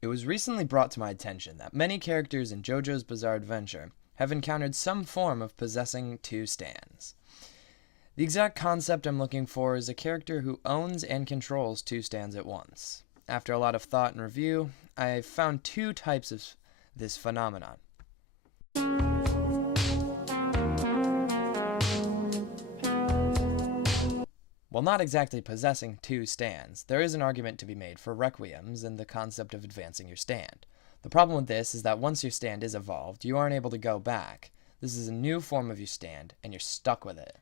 It was recently brought to my attention that many characters in Jojo's Bizarre Adventure have encountered some form of possessing two stands. The exact concept I'm looking for is a character who owns and controls two stands at once. After a lot of thought and review, I found two types of this phenomenon. While not exactly possessing two stands, there is an argument to be made for requiems and the concept of advancing your stand. The problem with this is that once your stand is evolved, you aren't able to go back. This is a new form of your stand, and you're stuck with it.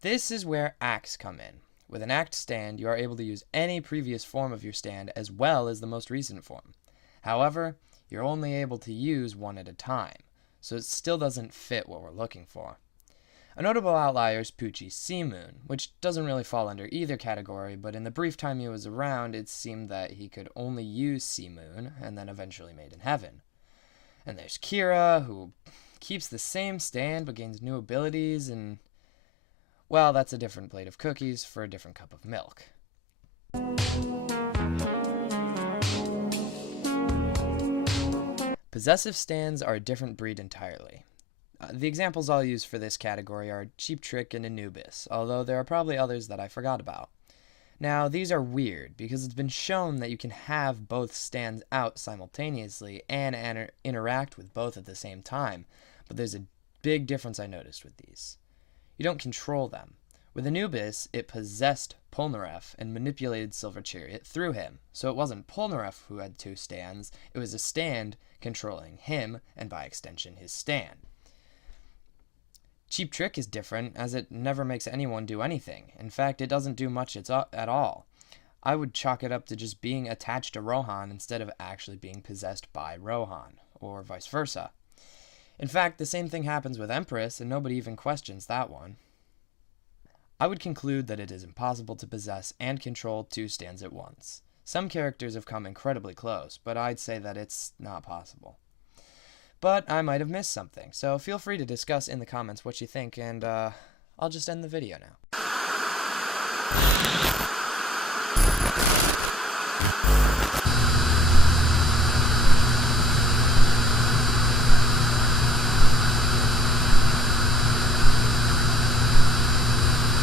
This is where acts come in. With an act stand, you are able to use any previous form of your stand as well as the most recent form. However, you're only able to use one at a time, so it still doesn't fit what we're looking for. A notable outlier is Poochie's Sea Moon, which doesn't really fall under either category, but in the brief time he was around, it seemed that he could only use Sea Moon, and then eventually Made in Heaven. And there's Kira, who keeps the same stand but gains new abilities, and well, that's a different plate of cookies for a different cup of milk. Possessive stands are a different breed entirely. The examples I'll use for this category are Cheap Trick and Anubis, although there are probably others that I forgot about. Now, these are weird because it's been shown that you can have both stands out simultaneously and interact with both at the same time, but there's a big difference I noticed with these. You don't control them. With Anubis, it possessed Polnareff and manipulated Silver Chariot through him, so it wasn't Polnareff who had two stands, it was a stand controlling him, and by extension his stand. Cheap Trick is different, as it never makes anyone do anything. In fact, it doesn't do much at all. I would chalk it up to just being attached to Rohan instead of actually being possessed by Rohan, or vice versa. In fact, the same thing happens with Empress, and nobody even questions that one. I would conclude that it is impossible to possess and control two stands at once. Some characters have come incredibly close, but I'd say that it's not possible. But I might have missed something, so feel free to discuss in the comments what you think, and I'll just end the video now.